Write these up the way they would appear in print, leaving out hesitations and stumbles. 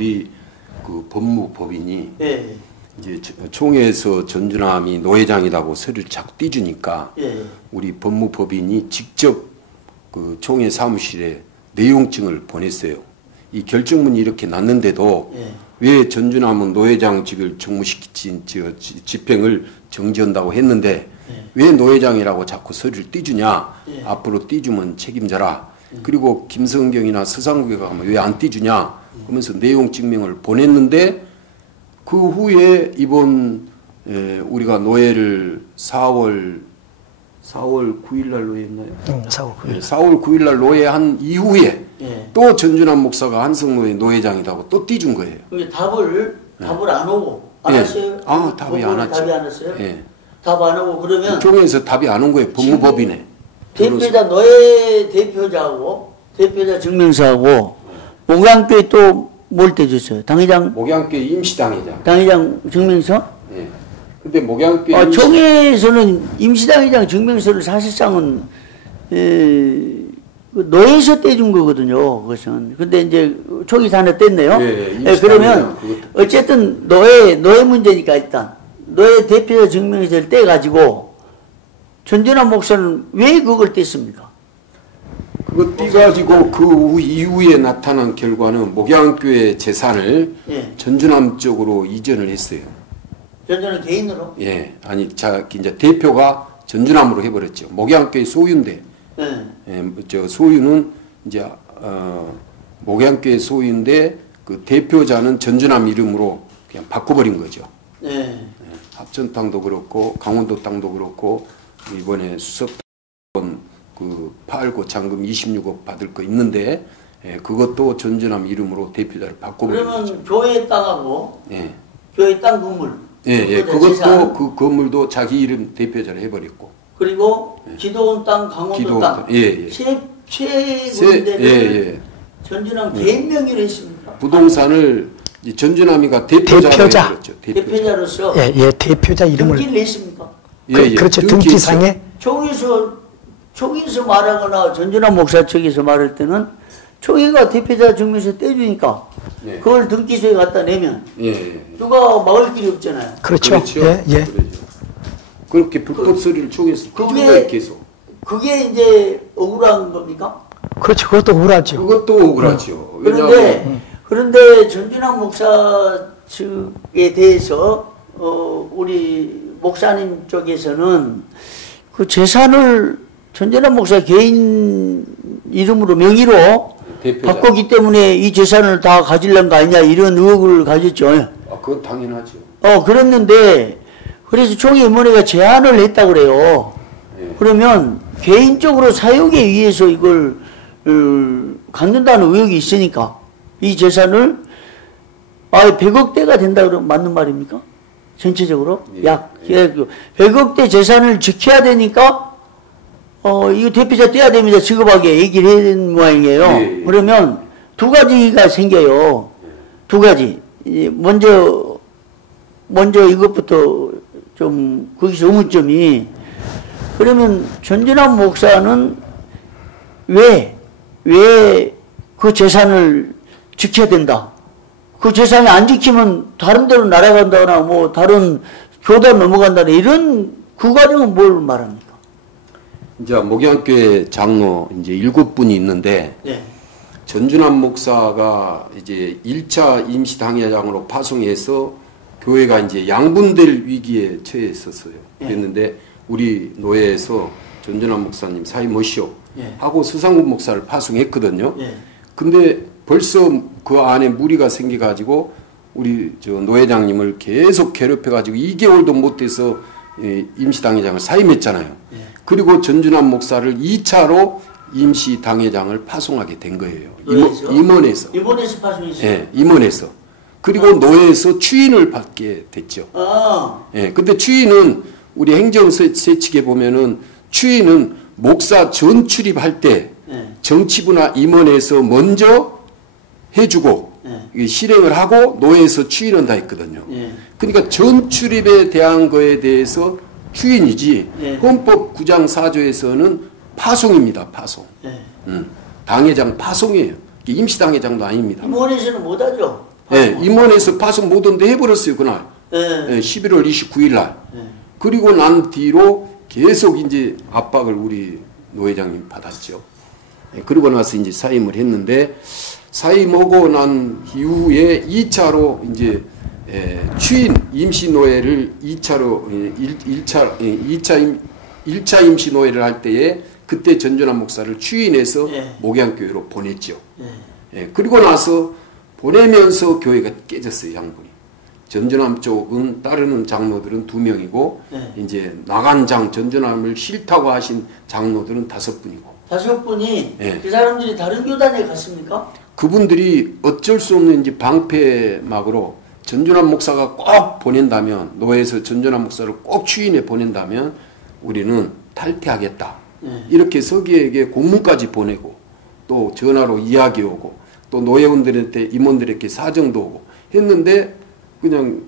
우리 그 법무법인이 예. 이제 총회에서 전주남이 노회장이라고 서류를 자꾸 띄주니까 예. 우리 법무법인이 직접 그 총회 사무실에 내용증을 보냈어요. 이 결정문이 이렇게 났는데도 예. 왜 전주남은 노회장직을 정무시킨 집행을 정지한다고 했는데 예. 왜 노회장이라고 자꾸 서류를 띄주냐. 예. 앞으로 띄주면 책임져라. 그리고 김성경이나 서상국에 가면 왜 안 띄주냐 하면서 내용 증명을 보냈는데 그 후에 이번 우리가 노회를 4월 9일 날 노회했나요? 4월 9일. 4월 9일 날 노회한 이후에 예. 또 전주남 목사가 한성노회 노회장이라고 또 띄준 거예요. 근데 답을 안 오고 안 예. 했어요? 아, 답이 안 왔죠. 답이 안 왔어요? 예. 답 안 오고 그러면 총회에서 답이 안 온 거예요. 법무법인에. 대표자 노예 대표자하고 대표자 증명서하고 목양교회 또 뭘 떼줬어요? 당회장 목양교회 임시당회장. 당회장 증명서? 예. 근데 목양교회 총회에서는 임시당회장 증명서를 사실상은 노예에서 떼준 거거든요. 그것은. 근데 이제 총회에서 하나 뗐네요. 예, 그러면 어쨌든 노예 문제니까 일단 노예 대표자 증명서를 떼가지고 전준환 목사는 왜 그걸 뗐습니까? 그거 떼가지고 그 이후에 나타난 결과는 목양교회 재산을 예. 전주남 쪽으로 이전을 했어요. 전준환 개인으로? 예, 아니 이제 대표가 전주남으로 해버렸죠. 목양교회 소유인데, 예. 저 소유는 이제 목양교회 소유인데 그 대표자는 전주남 이름으로 그냥 바꿔버린 거죠. 예. 합천 땅도 그렇고 강원도 땅도 그렇고 이번에 수석 그 팔고 잔금 26억 받을 거 있는데 그것도 전주남 이름으로 대표자를 바꿔버린 거죠. 그러면 교회 땅하고 예. 교회 땅 건물 그것도 재산, 그 건물도 자기 이름 대표자를 해버렸고 그리고 기도원 땅, 강원도 땅 세 군데를 전주남 개인 명의로 했습니다. 부동산을 전주남이가 대표자로 해버렸죠. 대표자로서 대표자 이름을 등기를 냈습니까? 그렇죠. 등기상에 총회에서 말하거나 전주남 목사 측에서 말할 때는 총회가 대표자 증명서 떼주니까 그걸 등기소에 갖다 내면 누가 막을 길이 없잖아요. 그렇죠. 그렇죠. 그렇게 불법 서류를 총회에서 떼준다 계속. 그게 이제 억울한 겁니까? 그렇죠. 그것도 억울하죠. 그것도 억울하죠. 그런데 전준환 목사 측에 대해서 우리 목사님 쪽에서는 그 재산을 전준환 목사 개인 이름으로 명의로 대표자. 바꿨기 때문에 이 재산을 다 가지려는 거 아니냐 이런 의혹을 가졌죠. 그건 당연하죠. 그랬는데 그래서 총회위원회가 제안을 했다고 그래요. 그러면 개인적으로 사용에 의해서 이걸 갖는다는 의혹이 있으니까 이 재산을 100억대가 된다 그러면 맞는 말입니까? 전체적으로 약 100억대 재산을 지켜야 되니까 이거 대표자 떼야 됩니다. 지급하게 얘기를 해야 되는 모양이에요. 그러면 두 가지가 생겨요. 두 가지. 먼저 이것부터 좀 거기서 의문점이 그러면 전준환 목사는 왜 그 재산을 지켜야 된다. 그 재산이 안 지키면 다른 데로 날아간다거나 뭐 다른 교단 넘어간다거나 이런 그 과정은 뭘 말합니까? 이제 목양교회 장로 이제 7분이 있는데 전준환 목사가 이제 1차 임시당회장으로 파송해서 교회가 이제 양분될 위기에 처했었어요. 그랬는데 우리 노회에서 전준환 목사님 사임하시오 하고 서상국 목사를 파송했거든요. 근데 벌써 그 안에 무리가 생겨가지고 우리 노회장님을 계속 괴롭혀가지고 2개월도 못해서 임시당회장을 사임했잖아요. 그리고 전준환 목사를 2차로 임시당회장을 파송하게 된 거예요. 임원에서. 임원에서 파송했어요? 임원에서. 그리고 노회에서 추인을 받게 됐죠. 근데 추인은 우리 행정세칙에 보면은 추인은 목사 전 출입할 때 정치부나 임원에서 먼저 해주고 실행을 하고 노회에서 추인은 다 했거든요. 그러니까 전 출입에 대한 거에 대해서 추인이지 헌법 9장 4조에서는 파송입니다. 파송. 당회장 파송이에요. 임시당회장도 아닙니다. 임원에서는 못하죠. 예, 임원에서 파송 모든데 해버렸어요 그날. 예. 예, 11월 29일 날. 예. 그리고 난 뒤로 계속 이제 압박을 우리 노회장님 받았죠. 예, 그러고 나서 이제 사임을 했는데 사임하고 난 이후에 2차로 이제 추인 임시노회를 2차로 1차 임시노회를 할 때에 그때 전준환 목사를 추인해서 예. 목양교회로 보냈죠. 예. 예, 그리고 나서 보내면서 교회가 깨졌어요, 양분이. 전준환 쪽은 따르는 장로들은 2명이고 네. 이제 나간 전준환을 싫다고 하신 장로들은 5분이고 5분이 네. 그 사람들이 다른 교단에 갔습니까? 그분들이 어쩔 수 없는 이제 방패막으로 전준환 목사가 꼭 보낸다면 노회에서 전준환 목사를 꼭 추인해 보낸다면 우리는 탈퇴하겠다. 네. 이렇게 서기에게 공문까지 보내고 또 전화로 이야기 오고 또 노회원들한테 임원들에게 사정도 오고 했는데 그냥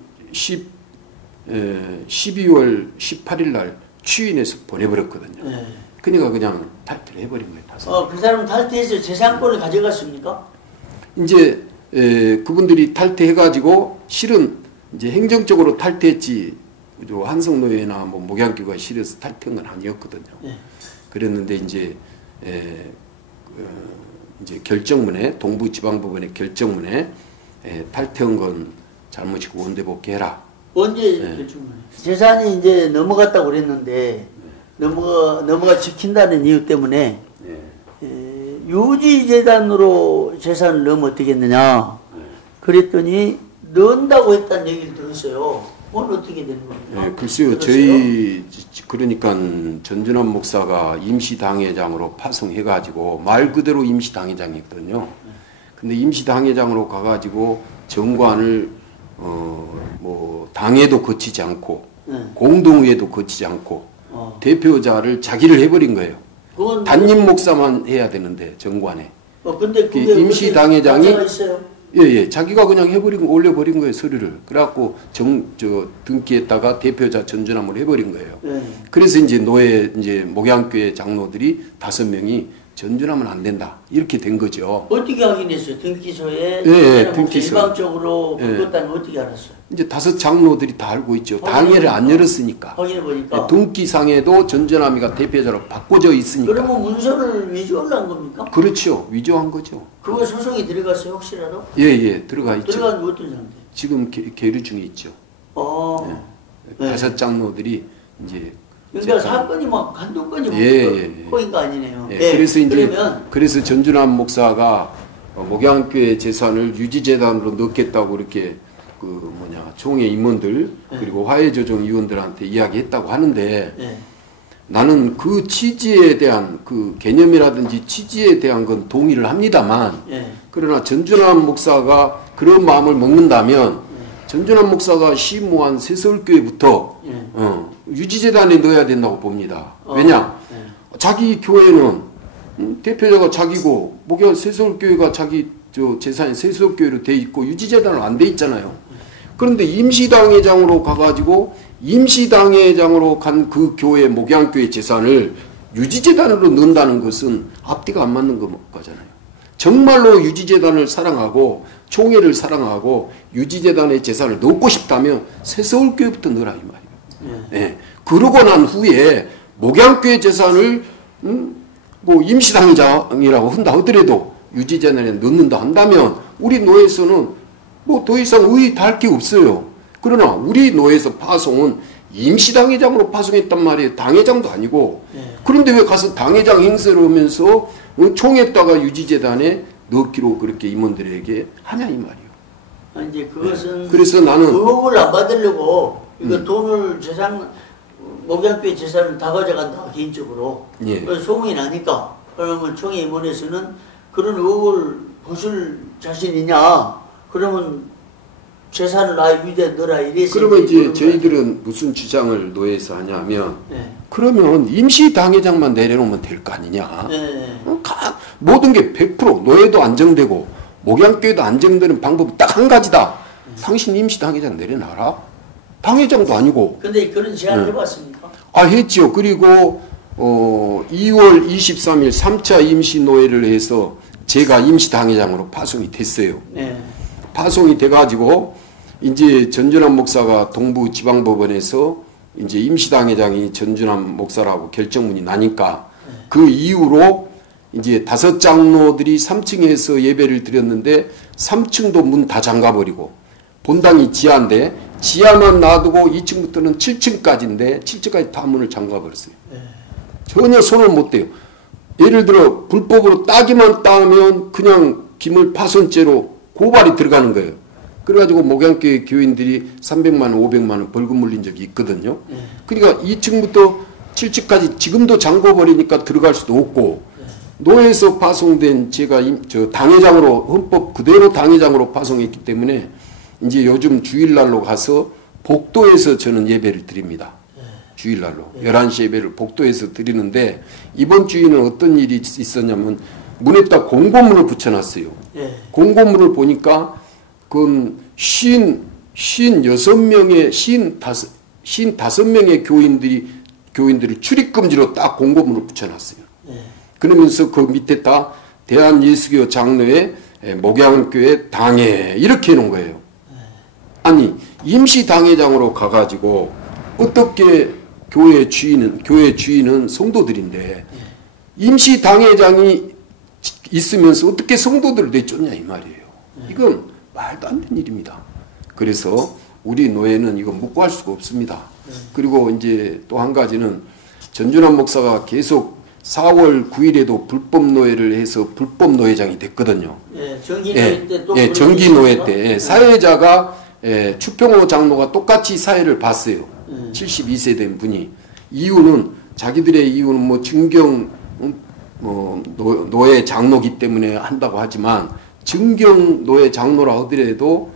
12월 18일 날 추인해서 보내버렸거든요. 네. 그러니까 그냥 탈퇴를 해버린 거예요. 다섯. 그 사람 탈퇴해서 재산권을 가져갔습니까? 이제 그분들이 탈퇴해가지고 실은 이제 행정적으로 탈퇴했지 한성노회나 뭐 목양교가 실에서 탈퇴한 건 아니었거든요. 네. 그랬는데 이제 이제 결정문에 동부지방법원의 결정문에 탈퇴한 건 잘못이고 원대 복귀해라. 언제 결정문에? 재산이 이제 넘어갔다고 그랬는데 넘어가 지킨다는 이유 때문에 유지재단으로 재산을 넣으면 어떻겠느냐 그랬더니 넣는다고 했다는 얘기를 들었어요. 그건 어떻게 되는 겁니까? 글쎄요. 저희 그러니까 전준환 목사가 임시당회장으로 파송해가지고 말 그대로 임시당회장이었거든요. 근데 임시당회장으로 가가지고 정관을 뭐 당회도 거치지 않고 공동회도 거치지 않고 대표자를 자기를 해버린 거예요. 단임 목사만 해야 되는데 정관에. 근데 그게 임시 당회장이 있어요? 예, 자기가 그냥 해버린 올려버린 거예요 서류를. 그래갖고 등기에다가 대표자 전준함을 해버린 거예요. 그래서 이제 노회 이제 목양교회 장로들이 5명이 전준하면 안 된다 이렇게 된 거죠. 어떻게 확인했어요? 등기소에 등기소 일방적으로 바꿨다는 어떻게 알았어요? 이제 5 장로들이 다 알고 있죠. 당회를 안 열었으니까. 확인해 보니까 등기상에도 전준함이가 대표자로 바꿔져 있으니까. 그러면 문서를 위조를 한 겁니까? 그렇죠. 위조한 거죠. 그거 소송이 들어갔어요 혹시라도? 예, 들어가 있죠. 들어간 어떤 상태? 지금 계류 중에 있죠. 5 장로들이 이제 그러니까 사건이 막 한두 건이 꼬인 거 아니네요. 그래서 이제 그래서 전준환 목사가 목양교회 재산을 유지재단으로 넣겠다고 이렇게 총회 임원들 그리고 화해조정위원들한테 이야기했다고 하는데 나는 그 취지에 대한 그 개념이라든지 취지에 대한 건 동의를 합니다만 그러나 전준환 목사가 그런 마음을 먹는다면 전준환 목사가 시무한 새서울교회부터 유지재단에 넣어야 된다고 봅니다. 왜냐? 자기 교회는 대표자가 자기고 새서울교회가 자기 재산이 새서울교회로 돼 있고 유지재단은 안 돼 있잖아요. 그런데 임시당회장으로 가가지고 임시당회장으로 간 그 교회 목양교회 재산을 유지재단으로 넣는다는 것은 앞뒤가 안 맞는 거잖아요. 정말로 유지재단을 사랑하고 총회를 사랑하고 유지재단의 재산을 넣고 싶다면 새서울교회부터 넣으라 이 말이에요. 그러고 난 후에 목양교회 재산을 뭐 임시당회장이라고 한다 하더라도 유지재단에 넣는다 한다면 우리 노회에서는 뭐 더 이상 의의할 게 없어요. 그러나 우리 노회에서 파송은 임시당회장으로 파송했단 말이에요. 당회장도 아니고. 그런데 왜 가서 당회장 행세를 하면서 총회다가 유지재단에 넣기로 그렇게 임원들에게 하냐 이 말이에요. 이제 그것은 그래서 나는 의혹을 안 받으려고 이거 돈을 목양교회 재산을 다 가져간다 개인적으로 소문이 나니까 그러면 총회 임원에서는 그런 의혹을 벗을 자신이냐 그러면 재산을 아예 유지에 넣어라 이래서 그러면 이제 저희들은 무슨 주장을 노회에서 하냐면 그러면 임시당회장만 내려놓으면 될 거 아니냐. 모든 게 100% 노회도 안정되고 목양교회도 안정되는 방법이 딱 한 가지다. 당신 임시당회장 내려놔라. 당회장도 아니고. 근데 그런 제안을 해봤습니까? 했죠. 그리고 2월 23일 3차 임시노회를 해서 제가 임시당회장으로 파송이 됐어요. 파송이 돼가지고 이제 전준환 목사가 동부지방법원에서 이제 임시당회장이 전준환 목사라고 결정문이 나니까 그 이후로 이제 5장로들이 3층에서 예배를 드렸는데 3층도 문 다 잠가버리고 본당이 지하인데 지하만 놔두고 2층부터는 7층까지인데 7층까지 다 문을 잠가버렸어요. 전혀 손을 못 대요. 예를 들어 불법으로 따기만 따면 그냥 기물 파손죄로 고발이 들어가는 거예요. 그래가지고 목양교회 교인들이 300만 원, 500만 원 벌금 물린 적이 있거든요. 그러니까 2층부터 7층까지 지금도 잠궈버리니까 들어갈 수도 없고 노예에서 파송된 제가 저 당회장으로 헌법 그대로 당회장으로 파송했기 때문에 이제 요즘 주일날로 가서 복도에서 저는 예배를 드립니다. 주일날로 11시 예배를 복도에서 드리는데 이번 주에는 어떤 일이 있었냐면 문에다 공고문을 붙여놨어요. 공고문을 보니까 그건 55명의 교인들을 출입금지로 딱 공고문을 붙여놨어요. 그러면서 그 밑에다 대한예수교 장로회 목양교회 당회 이렇게 해놓은 거예요. 아니 임시당회장으로 가가지고 어떻게 교회 주인은 성도들인데 임시당회장이 있으면서 어떻게 성도들을 내쫓냐 이 말이에요. 이건 말도 안 되는 일입니다. 그래서 우리 노예는 이거 묵고할 수가 없습니다. 그리고 이제 또 한 가지는 전준환 목사가 계속 4월 9일에도 불법 노예를 해서 불법 노예장이 됐거든요. 정기 노예 때 또 정기 노예 때 사회자가 추평호 장로가 똑같이 사회를 봤어요. 72세 된 분이. 이유는 자기들의 이유는 뭐 증경 노예 장로기 때문에 한다고 하지만 증경 노예 장로라 하더라도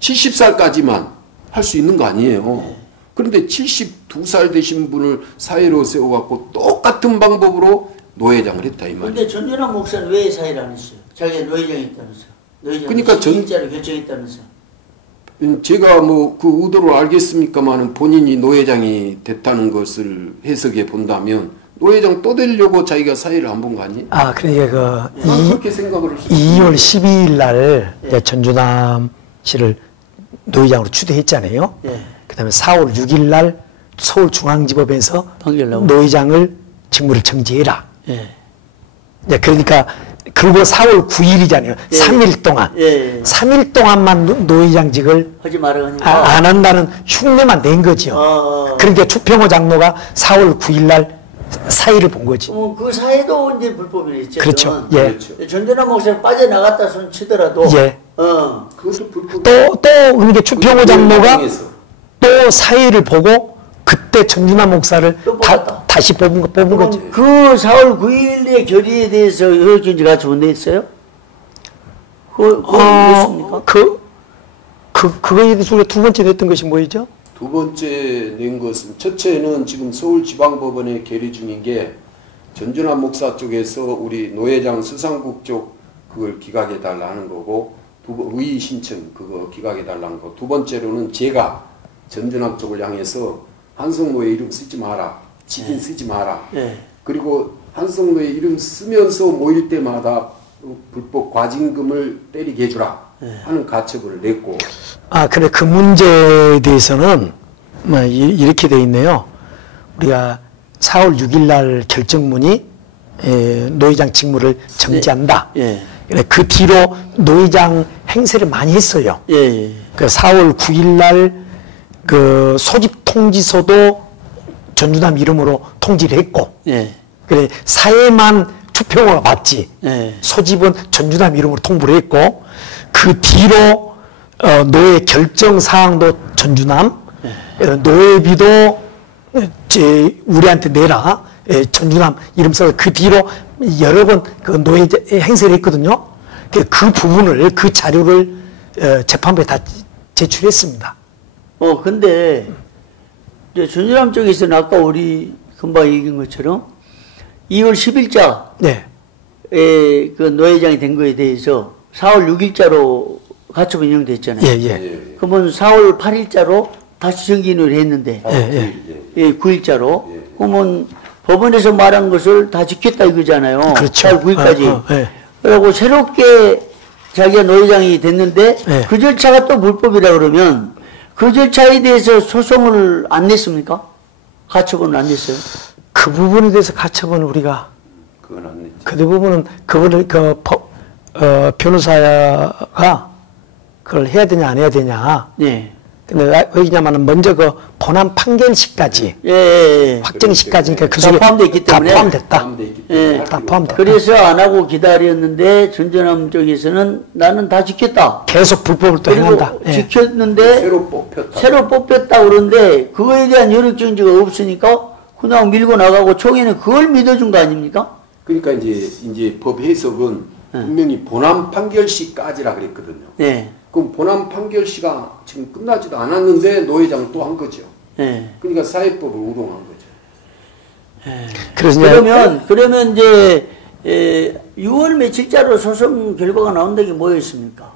70살까지만 할 수 있는 거 아니에요. 그런데 72살 되신 분을 사회로 세워갖고 똑같은 방법으로 노예장을 했다 이 말이에요. 그런데 전준환 목사는 왜 사회를 안 했어요? 자기가 노예장이 있다면서요. 노예장 그러니까 일자로 결정했다면서요. 제가 뭐 그 의도를 알겠습니까만은 본인이 노예장이 됐다는 것을 해석해 본다면 노예장 또 되려고 자기가 사회를 안 본 거 아니에요? 아, 그러니까 그렇게 생각을 할 수 2월 12일 날 전준환 씨를 노예장으로 추대했잖아요. 그다음에 4월 6일 날 서울중앙지법에서 노예장을 직무를 정지해라. 그러니까 그리고 4월 9일이잖아요. 3일 동안. 3일 동안만 노예장직을 하지 말아요. 안 한다는 흉내만 낸 거죠. 그러니까 추평호 장로가 4월 9일 날 사의를 본 거지. 그 사회도 이제 불법이겠죠. 그렇죠. 그렇죠. 전준환 목사가 빠져나갔다 손 치더라도. 그것도 불법. 또 그러니까 추평호 장로가 또 사의를 보고 그때 전준환 목사를 다시 뽑은 거지. 그 4월 9일의 결의에 대해서 의견지가 존재했어요? 그랬습니까? 그거에 대해서 우리가 두 번째 냈던 것이 뭐였죠? 두 번째 낸 것은 첫째는 지금 서울지방법원에 계류 중인 게 전준환 목사 쪽에서 우리 노예장 수상국 쪽 그걸 기각해 달라는 거고 의의 신청 그거 기각해 달라는 거. 두 번째로는 제가 전준환 쪽을 향해서 한성노예 이름 쓰지 마라. 직인 쓰지 마라. 그리고 한성노예 이름 쓰면서 모일 때마다 불법 과징금을 때리게 해주라 하는 가처분을 냈고. 그래 그 문제에 대해서는 이렇게 돼 있네요. 우리가 4월 6일 날 결정문이 노예장 직무를 정지한다. 그 뒤로 노예장 행세를 많이 했어요. 그 4월 9일 날 그 소집 통지서도 전준환 이름으로 통지를 했고, 그래 사회만 추평호가 받지, 소집은 전준환 이름으로 통보를 했고, 그 뒤로 노예 결정 사항도 전준환, 노예비도 우리한테 내라, 전준환 이름 써서 그 뒤로 여러 번 그 노예 행세를 했거든요. 그 부분을 그 자료를 재판부에 다 제출했습니다. 근데 전준환 쪽에서는 아까 우리 금방 얘기한 것처럼 2월 10일자 그 노예장이 된 거에 대해서 4월 6일자로 가처분 인용됐잖아요. 그러면 4월 8일자로 다시 정기인을 했는데 9일자로 그러면 법원에서 말한 것을 다 지켰다 이거잖아요. 그렇죠. 4월 9일까지. 그리고 새롭게 자기가 노회장이 됐는데 네. 그 절차가 또 불법이라 그러면 그 절차에 대해서 소송을 안 냈습니까? 가처분을 안 냈어요? 그 부분에 대해서 가처분을 우리가 그건 안 냈죠. 그 부분은 그거를 변호사가 그걸 해야 되냐 안 해야 되냐. 네. 근데 왜냐면은 먼저 그 본안 판결시까지 예. 확정시까지니까 그 다 속에 포함되어 있기 다 때문에. 포함됐다. 예. 다 포함됐다. 그래서 안 하고 기다렸는데 전전함 쪽에서는 나는 다 지켰다. 계속 불법을 또 그리고 행한다. 예. 지켰는데 새로 뽑혔다. 그런데 그거에 대한 여력 정지가 없으니까 그냥 밀고 나가고 총회는 그걸 믿어준 거 아닙니까? 그러니까 이제 법 해석은 분명히 본안 판결시까지라 그랬거든요. 네. 그럼 본안 판결시가 지금 끝나지도 않았는데 노회장 또 한 거죠. 네. 그러니까 사회법을 우롱한 거죠. 그래서 그러면 이제 6월 며칠자로 소송 결과가 나온다는 게 뭐였습니까?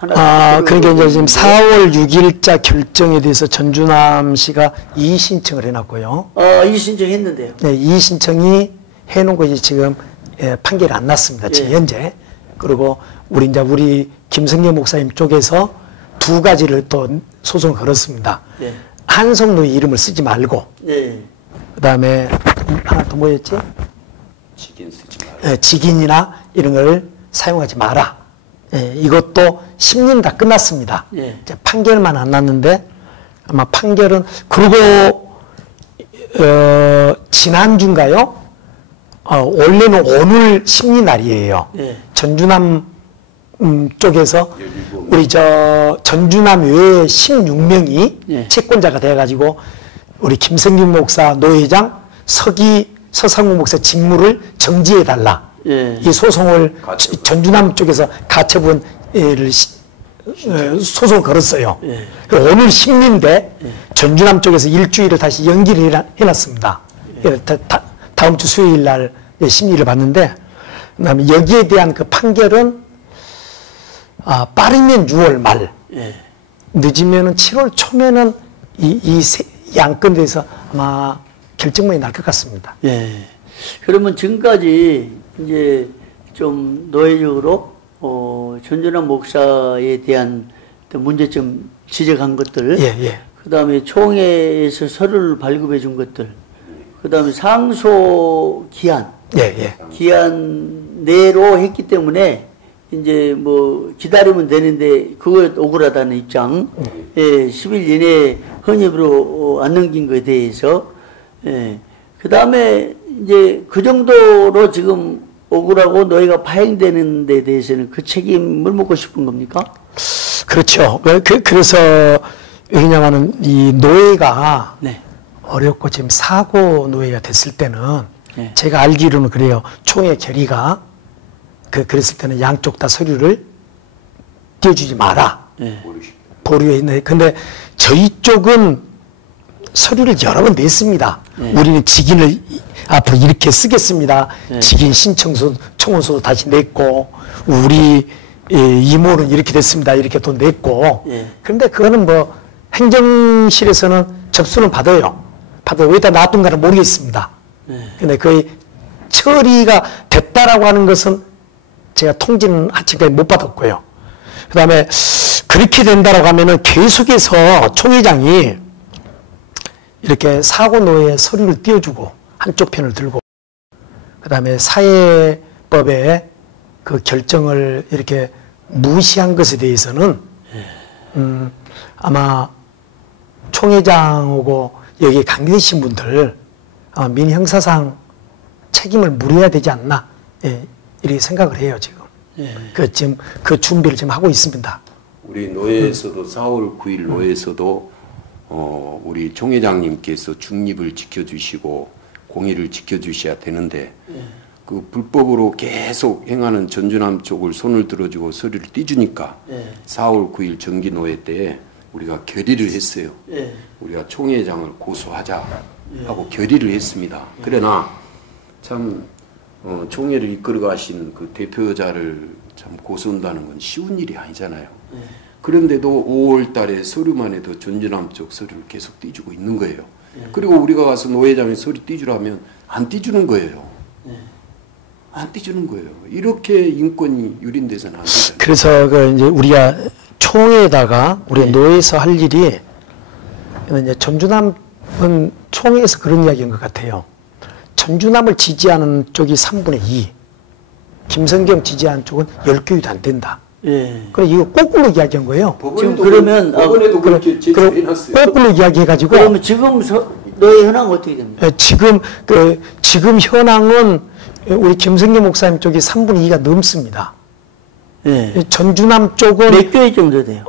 그러니까 이제 지금 4월 6일자 결정에 대해서 전주남 씨가 이의 신청을 해놨고요. 이의 신청했는데요. 네, 이의 신청이 해놓은 것이 지금 판결이 안 났습니다. 지금 예. 현재. 그리고 우리 김성경 목사님 쪽에서 두 가지를 또 소송을 걸었습니다. 예. 한성노의 이름을 쓰지 말고, 예. 그 다음에 하나 또 뭐였지? 직인 쓰지 말라. 직인이나 이런 걸 사용하지 마라. 이것도 심리는 다 끝났습니다. 예. 이제 판결만 안 났는데 아마 판결은 그리고 지난주인가요? 원래는 오늘 심리 날이에요. 예. 전주남 쪽에서 우리 전주남 외에 16명이 예. 채권자가 돼가지고 우리 김성균 목사 노회장 서상우 목사 직무를 정지해달라. 예. 이 소송을 전주남 쪽에서 가처분을 소송을 걸었어요. 예. 오늘 심리인데 전주남 쪽에서 일주일을 다시 연기를 해놨습니다. 다음 주 수요일 날 심리를 받는데, 그다음에 여기에 대한 그 판결은 빠르면 6월 말, 예. 늦으면은 7월 초면은 이 양건에서 아마 결정문이 날 것 같습니다. 예. 그러면 지금까지 이제 좀 노회적으로 전준환 목사에 대한 문제점 지적한 것들, 그다음에 총회에서 서류를 발급해 준 것들, 그다음에 상소 기한, 기한 내로 했기 때문에 이제 뭐 기다리면 되는데 그거 억울하다는 입장, 10일 이내에 헌협으로 안 넘긴 것에 대해서, 그다음에 이제 그 정도로 지금 억울하고 노예가 파행되는 데 대해서는 그 책임을 묻고 싶은 겁니까? 그렇죠. 그래서 왜냐하면 이 노예가 어렵고 지금 사고 노예가 됐을 때는 제가 알기로는 그래요. 총회 결의가 그랬을 때는 양쪽 다 서류를 띄워주지 마라. 보류해 있네. 근데 저희 쪽은 서류를 여러 번 냈습니다. 우리는 직인을 앞으로 이렇게 쓰겠습니다. 직인 신청서, 청원서도 다시 냈고, 우리 이모는 이렇게 됐습니다. 이렇게 또 냈고. 그런데 그거는 뭐 행정실에서는 접수는 받아요. 어디다 놔둔가는 모르겠습니다. 근데 거의 처리가 됐다라고 하는 것은 제가 통지는 아직까지 못 받았고요. 그 다음에 그렇게 된다라고 하면은 계속해서 총회장이 이렇게 사고 노예 서류를 띄워주고 한쪽 편을 들고, 그 다음에 사회법의 그 결정을 이렇게 무시한 것에 대해서는 아마 총회장하고 여기에 관계되신 분들 민형사상 책임을 물어야 되지 않나, 이렇게 생각을 해요 지금. 지금 그 준비를 지금 하고 있습니다. 우리 노예에서도 4월 9일 노예에서도 우리 총회장님께서 중립을 지켜주시고 공의를 지켜주셔야 되는데 그 불법으로 계속 행하는 전주남 쪽을 손을 들어주고 서류를 띄주니까 4월 9일 정기노회 때 우리가 결의를 했어요. 우리가 총회장을 고소하자 하고 결의를 했습니다. 그러나 참 총회를 이끌어 가신 그 대표자를 참 고소한다는 건 쉬운 일이 아니잖아요. 그런데도 5월 달에 서류만 해도 전주남 쪽 서류를 계속 띄주고 있는 거예요. 그리고 우리가 가서 노회장에 서류 띄주라면 안 띄주는 거예요. 안 떼주는 거예요. 이렇게 인권이 유린돼서는 안 되잖아요. 그래서 그 이제 우리가 총회에다가 우리 노회에서 할 일이 이제 전주남은 총회에서 그런 이야기인 것 같아요. 전주남을 지지하는 쪽이 3분의 2, 김성경 지지하는 쪽은 10개도 안 된다. 예. 그래 이거 거꾸로 이야기한 거예요. 지금 그러면 법원에도 그렇게 제출해놨어요. 거꾸로 이야기해가지고. 그러면 지금 너의 현황 어떻게 됩니까? 지금 현황은 우리 김성경 목사님 쪽이 3분의 2가 넘습니다. 예. 전주남 쪽은 몇 교회 정도 돼요?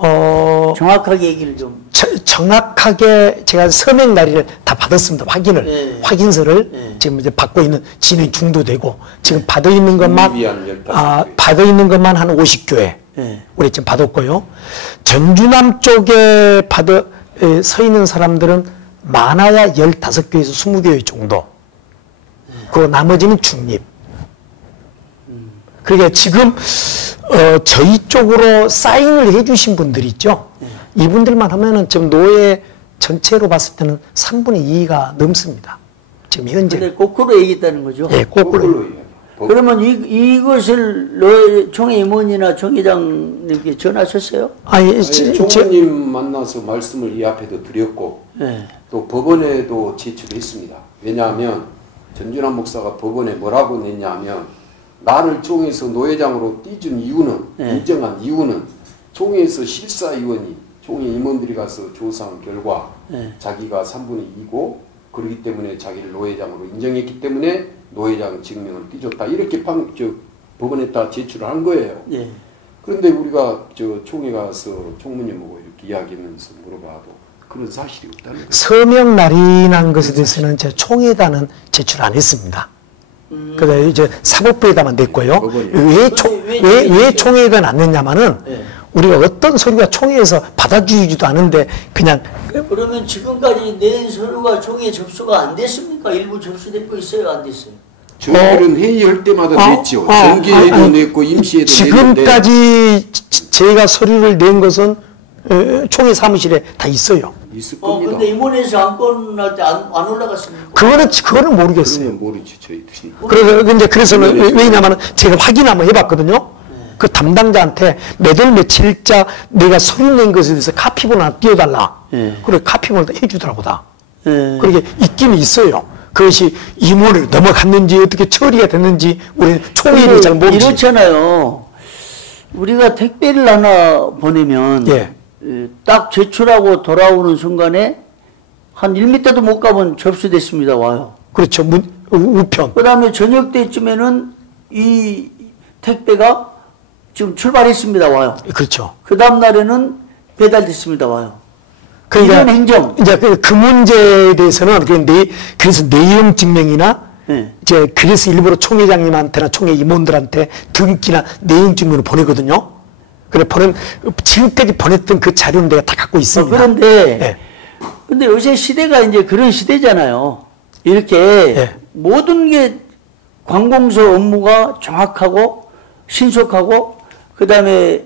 정확하게 얘기를 좀. 정확하게 제가 서명 날짜를 다 받았습니다. 확인서를 지금 이제 받고 있는 진행 중도 되고 지금 받아 있는 것만 받아 있는 것만 한 50교회 우리 지금 받았고요. 전주남 쪽에 서 있는 사람들은 많아야 15교회에서 20교회 정도. 그 나머지는 중립. 그러니까 지금 저희 쪽으로 사인을 해주신 분들 있죠. 이분들만 하면은 지금 노예 전체로 봤을 때는 3분의 2가 넘습니다. 지금 현재. 근데 거꾸로 얘기했다는 거죠? 예, 거꾸로. 그러면 이것을 노예 총회 임원이나 총회장님께 전하셨어요? 총회님 만나서 말씀을 이 앞에도 드렸고 또 법원에도 제출했습니다. 왜냐하면 전준환 목사가 법원에 뭐라고 냈냐면 나를 총회에서 노회장으로 띄준 이유는 인정한 이유는 총회에서 실사위원이 총회 임원들이 가서 조사한 결과 자기가 3분의 2고 그렇기 때문에 자기를 노회장으로 인정했기 때문에 노회장 증명을 띄줬다. 이렇게 법원에다 제출을 한 거예요. 그런데 우리가 총회 가서 총무님 보고 이렇게 이야기하면서 물어봐도 그런 사실이 없다는 거예요. 서명 날인한 것에 대해서는 제 총회에다는 제출 안 했습니다. 그래서 이제 사법부에다만 냈고요. 왜 총회에다 안 냈냐면은 우리가 어떤 서류가 총회에서 받아주지도 않은데 그냥. 그러면 지금까지 낸 서류가 총회에 접수가 안 됐습니까? 일부 접수되고 있어요? 안 됐어요? 저희들은 회의할 때마다 냈죠. 정기회의도 냈고 임시회도 지금까지 제가 서류를 낸 것은 총회 사무실에 다 있어요. 있을 겁니다. 근데 임원회에서 안건할 때 안 올라갔습니까? 그거는 모르겠어요. 모르지 저희들이. 그래서 왜냐면 제가 확인 한번 해봤거든요. 그 담당자한테 몇 월 며칠자 내가 서류 낸 것에 대해서 카피본 하나 띄워달라. 그래 카피본을 해주더라고 다. 그렇게 있기는 있어요. 그것이 임원을 넘어갔는지 어떻게 처리가 됐는지 우리 총회를 잘 모르지. 이렇잖아요. 우리가 택배를 하나 보내면 딱 제출하고 돌아오는 순간에 한 1m도 못 가면 접수됐습니다. 와요. 그렇죠. 우편. 그 다음에 저녁 때쯤에는 이 택배가 지금 출발했습니다. 와요. 그렇죠. 그 다음 날에는 배달됐습니다. 와요. 그러니까 이런 행정. 이제 그 문제에 대해서는 그래서 내용 증명이나 이제 그래서 일부러 총회장님한테나 총회 임원들한테 등기나 내용 증명을 보내거든요. 그래 지금까지 보냈던 그 자료는 내가 다 갖고 있습니다. 그런데 요새 시대가 이제 그런 시대잖아요. 이렇게 모든 게 관공서 업무가 정확하고 신속하고 그 다음에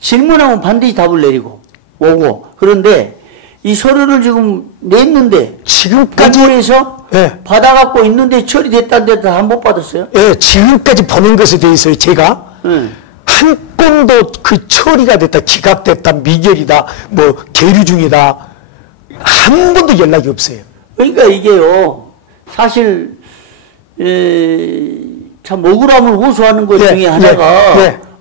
질문하면 반드시 답을 내리고 오고 그런데 이 서류를 지금 냈는데 지금까지 공무원에서 받아갖고 있는데 처리됐다는 데도 다 못 받았어요? 지금까지 보낸 것에 대해서 제가 한 건도 그 처리가 됐다, 기각됐다, 미결이다, 뭐 계류 중이다 한 번도 연락이 없어요. 그러니까 이게요 사실 참 억울함을 호소하는 것 중에 하나가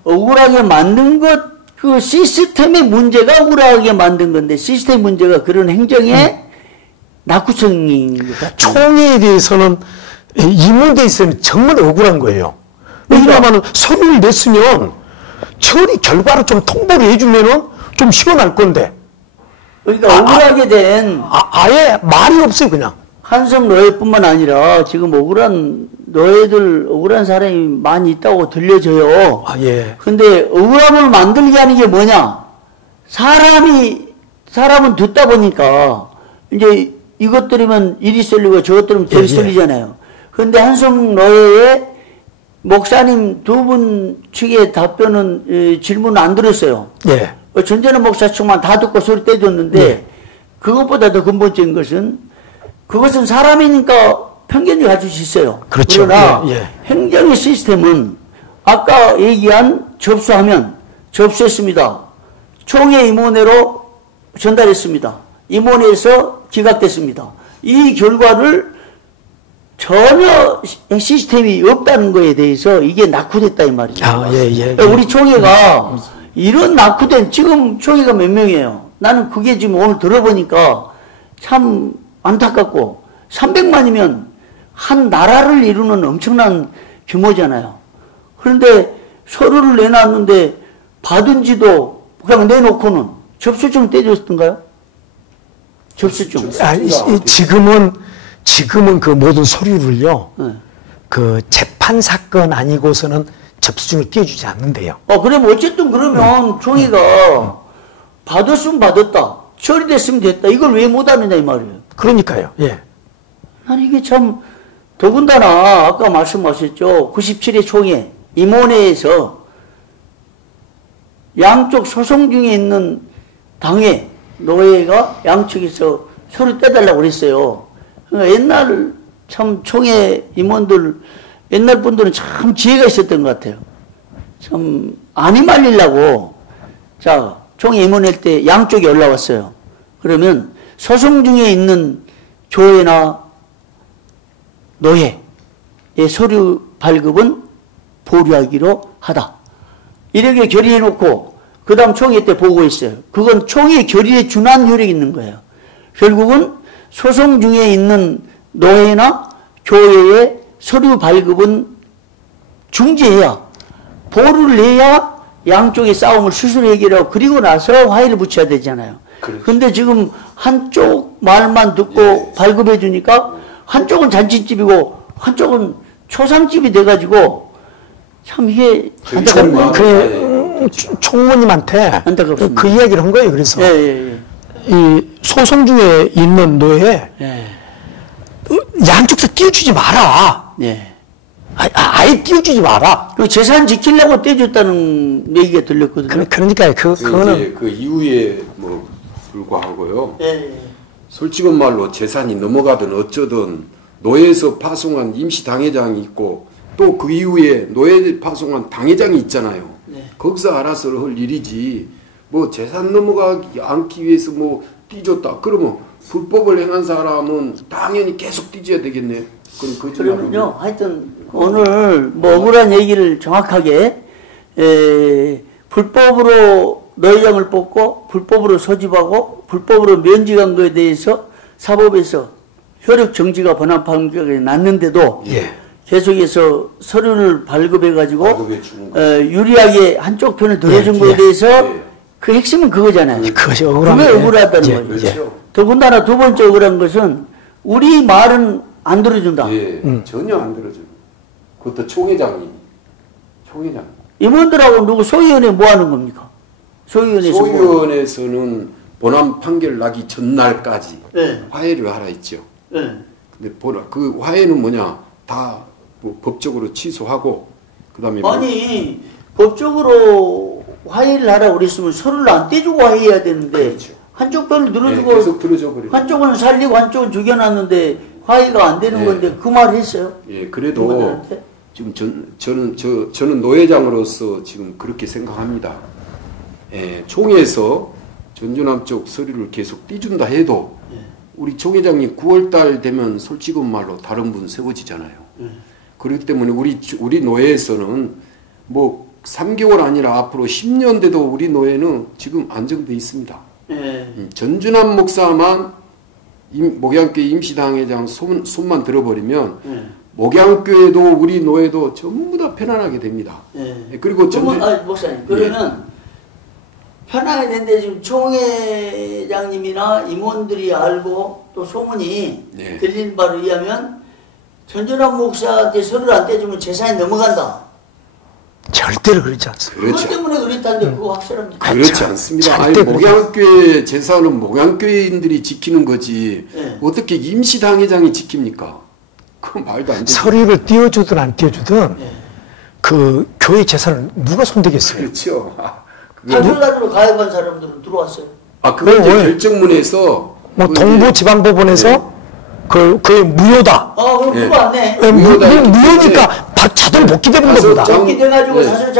억울하게 만든 것 그 시스템의 문제가 억울하게 만든 건데 시스템 문제가 그런 행정의 낙후성인 것 같아요. 총회에 대해서는 임원에 있으면 정말 억울한 거예요. 왜냐하면 서류를 냈으면 처리 결과를 좀 통보를 해주면은 좀 시원할 건데. 그러니까 억울하게 된 아예 말이 없어요 그냥. 한성 노예뿐만 아니라 지금 억울한 사람이 많이 있다고 들려져요. 근데 억울함을 만들게 하는 게 뭐냐? 사람은 듣다 보니까 이제 이것 들으면 이리 쏠리고 저것 들으면 저리 쏠리잖아요. 근데 한성 노예의 목사님 두 분 측의 답변은 질문을 안 들었어요. 전전한 목사 측만 다 듣고 소리 떼줬는데 그것보다 더 근본적인 것은 그것은 사람이니까 편견이 가질 수 있어요. 그렇죠. 그러나 예, 예. 행정의 시스템은 아까 얘기한 접수하면 접수했습니다. 총회 임원회로 전달했습니다. 임원회에서 기각됐습니다. 이 결과를 전혀 시스템이 없다는 거에 대해서 이게 낙후됐다 이 말이죠. 아, 예, 예, 예. 우리 총회가 이런 낙후된, 지금 총회가 몇 명이에요? 나는 그게 지금 오늘 들어보니까 참 안타깝고 300만이면 한 나라를 이루는 엄청난 규모잖아요. 그런데 서류를 내놨는데 받은지도 그냥 내놓고는 접수증 떼줬던가요? 접수증. 지금은 그 모든 서류를요, 네. 그 재판 사건 아니고서는 접수증을 띄워주지 않는데요. 그럼 어쨌든 그러면 총회가 받았으면 받았다, 처리됐으면 됐다, 이걸 왜 못하느냐 이 말이에요. 그러니까요. 예. 난 이게 참, 더군다나 아까 말씀하셨죠. 97회 총회 임원회에서 양쪽 소송 중에 있는 당회 노회가 양측에서 서류 떼달라고 그랬어요. 그러니까 옛날 참 총회 임원들, 옛날 분들은 참 지혜가 있었던 것 같아요. 참 안이 말리려고, 자, 총회 임원회 때 양쪽이 올라왔어요. 그러면 소송 중에 있는 교회나 노회의 서류 발급은 보류하기로 하다. 이렇게 결의해놓고 그 다음 총회 때 보고했어요. 그건 총회 결의에 준한 효력이 있는 거예요. 결국은 소송 중에 있는 노회나 교회의 서류 발급은 중지해야, 보류를 해야 양쪽의 싸움을 스스로 해결하고 그리고 나서 화해를 붙여야 되잖아요. 그런데 지금 한쪽 말만 듣고 예. 발급해 주니까 한쪽은 잔치집이고 한쪽은 초상집이 돼가지고 참 이게 안타깝네요. 총무님한테 안타깝습니다. 그 이야기를 한 거예요. 그래서 이 소송 중에 있는 노예 양쪽에서 띄워주지 마라. 예. 아예 띄워주지 마라. 그 재산 지키려고 떼줬다는 얘기가 들렸거든요. 그러니까 그거는 그 이후에 뭐 불구하고요. 예. 솔직한 말로 재산이 넘어가든 어쩌든 노예에서 파송한 임시 당회장이 있고 또 그 이후에 노예 파송한 당회장이 있잖아요. 네. 거기서 알아서 할 일이지 뭐 재산 넘어가지 않기 위해서 뭐 띠줬다 그러면 불법을 행한 사람은 당연히 계속 띠줘야 되겠네. 그러면요, 하여튼 오늘 뭐 억울한 얘기를 정확하게 불법으로 노예장을 뽑고 불법으로 소집하고 불법으로 면직한 거에 대해서 사법에서 효력 정지가 번한 판결이 났는데도 계속해서 서류를 발급해가지고 유리하게 한쪽 편을 들어준 거에 대해서 그 핵심은 그거잖아요. 그것이 그게 억울하다는 거죠. 그렇죠. 더군다나 두 번째 억울한 것은 우리 말은 안 들어준다. 전혀 안 들어줘요. 그것도 총회장. 임원들하고 누구 소위원회 뭐 하는 겁니까? 소위원회에서는 본안 판결 나기 전날까지 화해를 하라 했죠. 근데 그 화해는 뭐냐? 다 뭐 법적으로 취소하고 그다음에 아니 법적으로 화해를 하라고 그랬으면 서로를 안 떼주고 화해해야 되는데 그렇죠. 한쪽 편을 들어주고 계속 들어줘 버려. 한쪽은 살리고 한쪽은 죽여놨는데 화해가 안 되는 건데 그 말을 했어요. 그래도 임원들한테? 지금 저는 노회장으로서 지금 그렇게 생각합니다. 총회에서 전주남 쪽 서류를 계속 띄준다 해도 우리 총회장님 9월달 되면 솔직한 말로 다른 분 세워지잖아요. 그렇기 때문에 우리 노회에서는 뭐 3개월 아니라 앞으로 10년 돼도 우리 노회는 지금 안정돼 있습니다. 전주남 목사만 목양교회 임시당회장 손만 들어버리면 목양교회도 우리 노회도 전부 다 편안하게 됩니다. 그리고 목사님 그러면 편하게 된데 지금 총회장님이나 임원들이 알고 또 소문이 들리는 바로 의하면 전준환 목사한테 서류를 안 떼주면 재산이 넘어간다. 절대로 그렇지 않습니다. 그것 때문에 그랬다는데 그거 확실합니까? 그렇지 않습니다. 아니, 목양교회 재산은 목양교회인들이 지키는 거지 어떻게 임시당회장이 지킵니까? 그건 말도 안 되죠. 서류를 띄워주든 안 띄워주든 그 교회 재산을 누가 손대겠어요? 그렇죠. 탈출가지로 가입한 사람들은 들어왔어요. 그건 이제 결정문에서 뭐 동부지방법원에서 그게 무효다. 그럼 그거 안 내. 무효니까 자동 복귀되는 겁니다. 복귀돼가지고 사실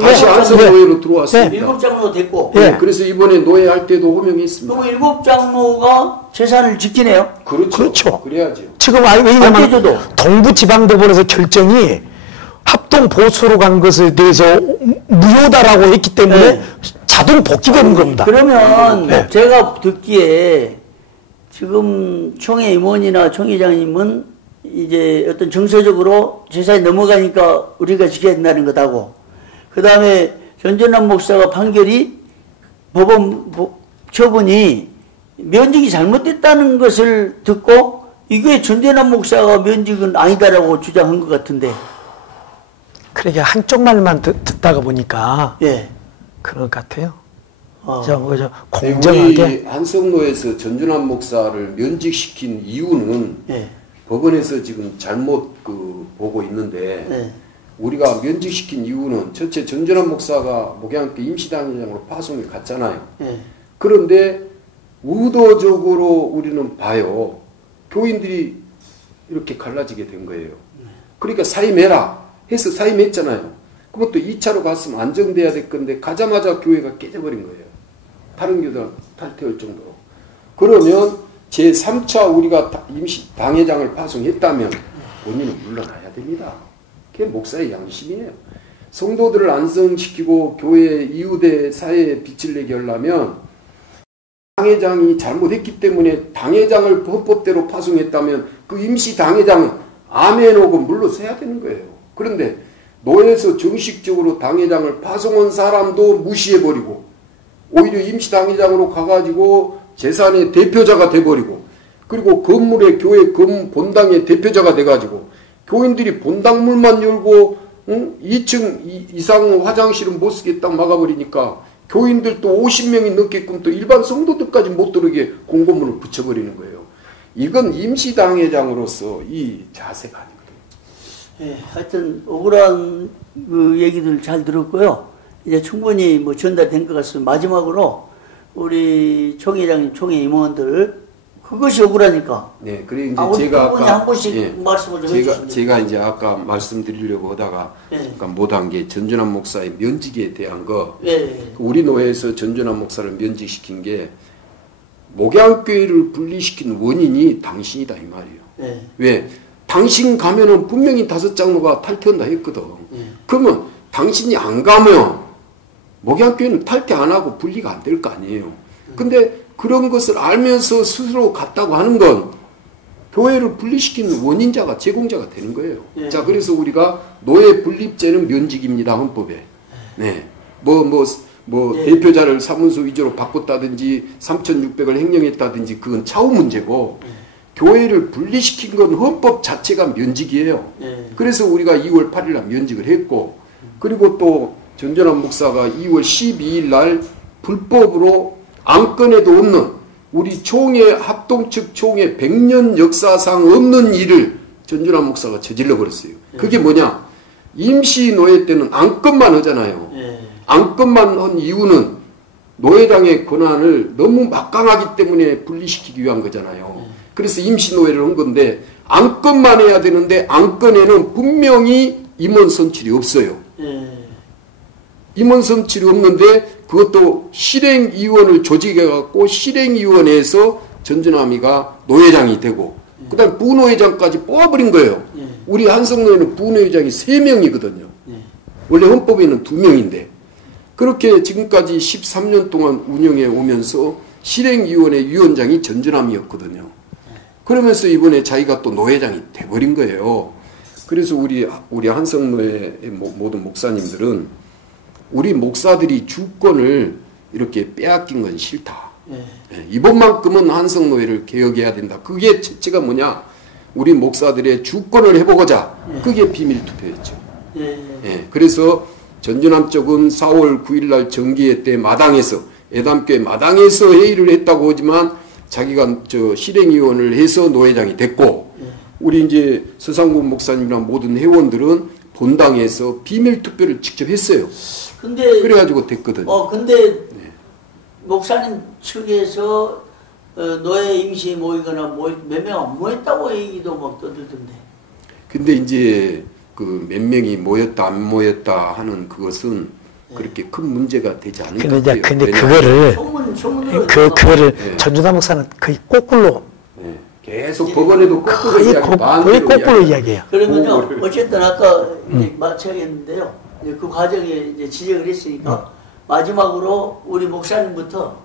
다시 한성노예로 들어왔습니다. 7장로 됐고. 그래서 이번에 노예할 때도 호명했습니다. 그럼 7장로가 재산을 지키네요. 그렇죠. 그래야죠. 지금 왜냐면 동부지방법원에서 결정이 합동 보수로 간 것에 대해서 무효다라고 했기 때문에 자동 복귀되는 겁니다. 그러면 제가 듣기에 지금 총회 임원이나 총회장님은 이제 어떤 정서적으로 재산이 넘어가니까 우리가 지켜야 된다는 것하고, 그 다음에 전전환 목사가 판결이 법원 처분이 면직이 잘못됐다는 것을 듣고 이게 전전환 목사가 면직은 아니다라고 주장한 것 같은데. 그러게 한쪽 말만 듣다가 보니까 그런 것 같아요. 공정하게. 우리 한성로에서 전준환 목사를 면직시킨 이유는 법원에서 지금 잘못 보고 있는데 우리가 면직시킨 이유는 첫째 전준환 목사가 목양교 임시당회장으로 파송이 갔잖아요. 그런데 의도적으로 우리는 봐요. 교인들이 이렇게 갈라지게 된 거예요. 그러니까 사임해라 해서 사임했잖아요. 그것도 2차로 갔으면 안정돼야 될 건데 가자마자 교회가 깨져버린 거예요. 다른 교단 탈퇴할 정도로. 그러면 제3차 우리가 임시 당회장을 파송했다면 본인은 물러나야 됩니다. 그게 목사의 양심이에요. 성도들을 안성시키고 교회 이웃의 사회에 빛을 내게 하려면 당회장이 잘못했기 때문에 당회장을 헌법대로 파송했다면 그 임시 당회장은 아멘하고 물러서야 되는 거예요. 그런데 노예에서 정식적으로 당회장을 파송한 사람도 무시해버리고 오히려 임시당회장으로 가가지고 재산의 대표자가 돼버리고 그리고 건물의 교회 본당의 대표자가 돼가지고 교인들이 본당문만 열고 2층 이상 화장실은 못 쓰겠다고 막아버리니까 교인들도 50명이 넘게끔 또 일반 성도들까지 못 들어오게 공고문을 붙여버리는 거예요. 이건 임시당회장으로서 이 자세가 아니거든요. 하여튼 억울한 그 얘기들 잘 들었고요. 이제 충분히 뭐 전달된 것 같습니다. 마지막으로 우리 총회장님, 총회 임원들 그것이 억울하니까. 네, 그래 이제 제가 아까 한 번씩 말씀을 좀 해주시면. 제가 이제 아까 말씀드리려고 하다가 잠깐 못한 게 전준환 목사의 면직에 대한 거. 우리 노회에서 전준환 목사를 면직시킨 게 목양교회를 분리시킨 원인이 당신이다 이 말이에요. 왜? 당신 가면은 분명히 5장로가 탈퇴한다 했거든. 그러면 당신이 안 가면 목양교회는 탈퇴 안 하고 분리가 안 될 거 아니에요. 근데 그런 것을 알면서 스스로 갔다고 하는 건 교회를 분리시키는 원인자가 제공자가 되는 거예요. 자, 그래서 우리가 노예 분립제는 면직입니다. 헌법에. 네. 대표자를 사문서 위조로 바꿨다든지 3,600을 횡령했다든지 그건 차후 문제고 교회를 분리시킨 건 헌법 자체가 면직이에요. 그래서 우리가 2월 8일 날 면직을 했고 그리고 또 전준환 목사가 2월 12일 날 불법으로 안건에도 없는 우리 총회 합동측 총회 100년 역사상 없는 일을 전준환 목사가 저질러 버렸어요. 그게 뭐냐? 임시 노예 때는 안건만 하잖아요. 안건만 한 이유는 노예장의 권한을 너무 막강하기 때문에 분리시키기 위한 거잖아요. 그래서 임시 노예를 한 건데 안건만 해야 되는데 안건에는 분명히 임원 선출이 없어요. 임원 선출이 없는데 그것도 실행위원을 조직해갖고 실행위원회에서 전준환이가 노회장이 되고 그 다음에 부노회장까지 뽑아버린 거예요. 우리 한성노회는 부노회장이 3명이거든요. 원래 헌법에는 2명인데 그렇게 지금까지 13년 동안 운영해 오면서 실행위원회 위원장이 전준환이었거든요. 그러면서 이번에 자기가 또 노회장이 돼버린 거예요. 그래서 우리 한성노회 모든 목사님들은 우리 목사들이 주권을 이렇게 빼앗긴 건 싫다. 이번만큼은 한성노회를 개혁해야 된다. 그게 첫째가 뭐냐? 우리 목사들의 주권을 해보고자. 그게 비밀투표였죠. 그래서 전준환 쪽은 4월 9일 날 정기회 때 마당에서 애담교회 마당에서 회의를 했다고 하지만 자기가 실행위원을 해서 노회장이 됐고 우리 이제 서상국 목사님이랑 모든 회원들은 본당에서 비밀투표를 직접 했어요. 근데 그래가지고 됐거든요. 근데 목사님 측에서 노예 임시 모이거나 몇 명 안 모였다고 얘기도 막 떠들던데. 근데 이제 그 몇 명이 모였다 안 모였다 하는 그것은 그렇게 큰 문제가 되지 않을 것 같아요. 근데 그거를 그거를 네. 전준환 목사는 거의 거꾸로 네. 계속 법원에도 거꾸로 거의 거꾸로 이야기해요. 그러면요, 어쨌든 아까 이제 마쳐야겠는데요. 그 과정에 이제 지적을 했으니까 마지막으로 우리 목사님부터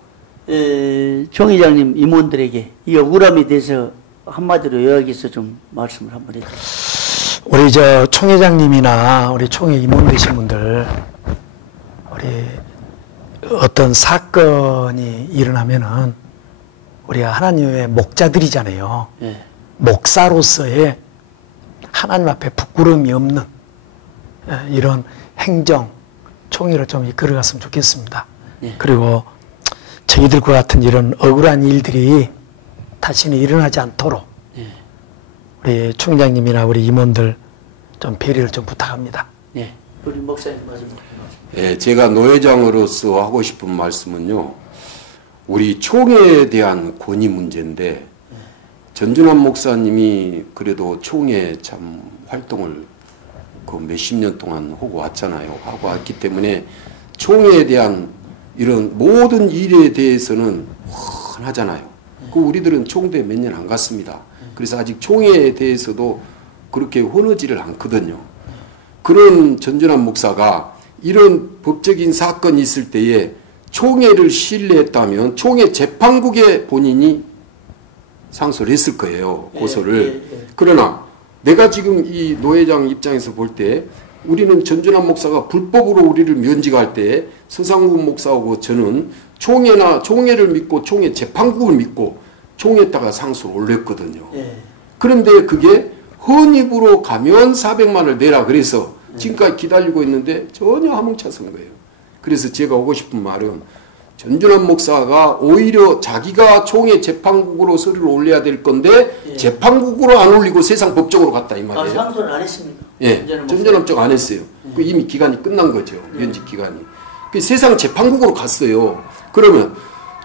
정 회장님 임원들에게 이 억울함에 대해서 한마디로 요약해서 좀 말씀을 한번 해주세요. 우리 저 총회장님이나 우리 총회 임원 되신 분들, 우리 어떤 사건이 일어나면은 우리가 하나님의 목자들이잖아요. 네. 목사로서의 하나님 앞에 부끄러움이 없는 이런 행정, 총회를 좀 이끌어갔으면 좋겠습니다. 네. 그리고 저희들과 같은 이런 억울한 일들이 다시는 일어나지 않도록 네. 우리 총장님이나 우리 임원들 좀 배려를 좀 부탁합니다. 네. 우리 목사님 마지막. 예, 제가 노회장으로서 하고 싶은 말씀은요. 우리 총회에 대한 권위 문제인데 전준환 목사님이 그래도 총회 참 활동을 그 몇십 년 동안 하고 왔잖아요. 하고 왔기 때문에 총회에 대한 이런 모든 일에 대해서는 훤하잖아요. 그 우리들은 총대 몇 년 안 갔습니다. 그래서 아직 총회에 대해서도 그렇게 훤하지를 않거든요. 그런 전준환 목사가 이런 법적인 사건이 있을 때에 총회를 신뢰했다면 총회 재판국에 본인이 상소를 했을 거예요. 고소를. 그러나 내가 지금 이 노회장 입장에서 볼 때 우리는 전준환 목사가 불법으로 우리를 면직할 때 서상구 목사하고 저는 총회를 믿고 총회 재판국을 믿고 총회에다가 상소를 올렸거든요. 그런데 그게 헌입으로 가면 400만을 내라 그래서 지금까지 기다리고 있는데 전혀 하몽차서인 거예요. 그래서 제가 하고 싶은 말은 전준환 목사가 오히려 자기가 총회 재판국으로 서류를 올려야 될 건데 재판국으로 안 올리고 세상 법정으로 갔다 이 말이에요. 상소를 안 했습니까? 예, 전준환 쪽 안 했어요. 그 이미 기간이 끝난 거죠. 면직 기간이. 그 세상 재판국으로 갔어요. 그러면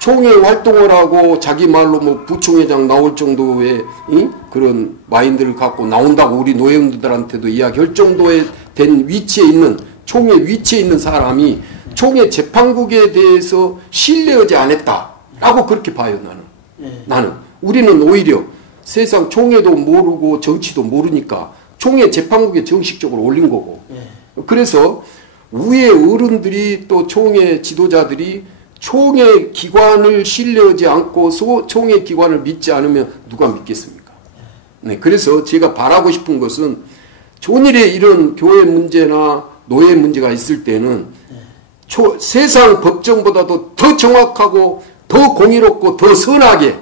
총회 활동을 하고 자기 말로 뭐 부총회장 나올 정도의 그런 마인드를 갖고 나온다고 우리 노예원들한테도 이야기할 정도의 된 위치에 있는 총회 위치에 있는 사람이 총회 재판국에 대해서 신뢰하지 않았다라고 그렇게 봐요. 나는 우리는 오히려 세상 총회도 모르고 정치도 모르니까 총회 재판국에 정식적으로 올린 거고 그래서 위에 어른들이 또 총회 지도자들이 총회 기관을 신뢰하지 않고 총회 기관을 믿지 않으면 누가 믿겠습니까? 네, 그래서 제가 바라고 싶은 것은 존일에 이런 교회 문제나 노예 문제가 있을 때는 세상 법정보다도 더 정확하고 더 공의롭고 더 선하게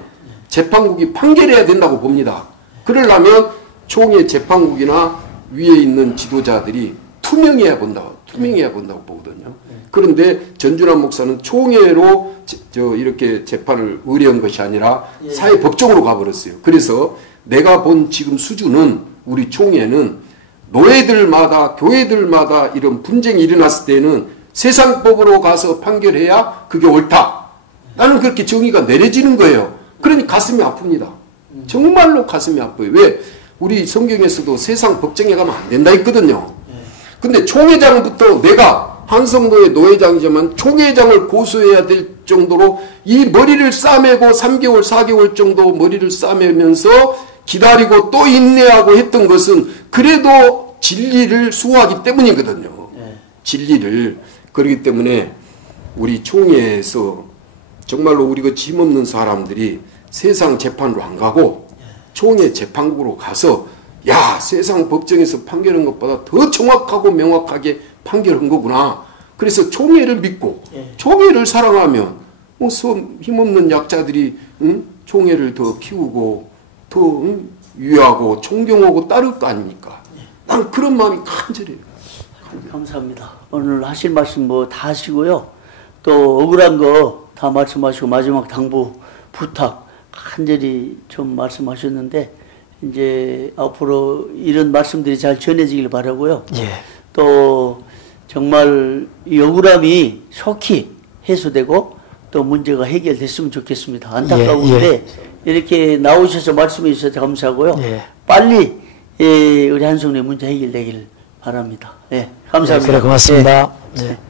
재판국이 판결해야 된다고 봅니다. 그러려면 총회 재판국이나 위에 있는 지도자들이 투명해야 본다고 보거든요. 그런데 전준환 목사는 총회로 이렇게 재판을 의뢰한 것이 아니라 사회법정으로 가버렸어요. 그래서 내가 본 지금 수준은 우리 총회는 노예들마다 교회들마다 이런 분쟁이 일어났을 때는 세상법으로 가서 판결해야 그게 옳다. 나는 그렇게 정의가 내려지는 거예요. 그러니 가슴이 아픕니다. 정말로 가슴이 아파요. 왜? 우리 성경에서도 세상 법정에 가면 안 된다 했거든요. 근데 총회장부터 내가 한성노예 노회장이지만 총회장을 고소해야 될 정도로 이 머리를 싸매고 3개월, 4개월 정도 머리를 싸매면서 기다리고 또 인내하고 했던 것은 그래도 진리를 수호하기 때문이거든요. 진리를. 그렇기 때문에 우리 총회에서 정말로 우리가 힘없는 사람들이 세상 재판으로 안 가고 총회 재판국으로 가서 야, 세상 법정에서 판결한 것보다 더 정확하고 명확하게 판결한 거구나. 그래서 총회를 믿고 총회를 사랑하면 힘없는 약자들이 총회를 더 키우고 더 위하고 존경하고 따를 거 아닙니까? 난 그런 마음이 간절해요. 감사합니다. 오늘 하실 말씀 뭐 다 하시고요. 또 억울한 거 다 말씀하시고 마지막 당부 부탁 간절히 좀 말씀하셨는데 이제 앞으로 이런 말씀들이 잘 전해지길 바라고요. 또 정말 이 억울함이 속히 해소되고 또 문제가 해결됐으면 좋겠습니다. 안타까운데 이렇게 나오셔서 말씀해 주셔서 감사하고요. 빨리 우리 한성내 문제 해결되길 바랍니다. 감사합니다. 그래 고맙습니다.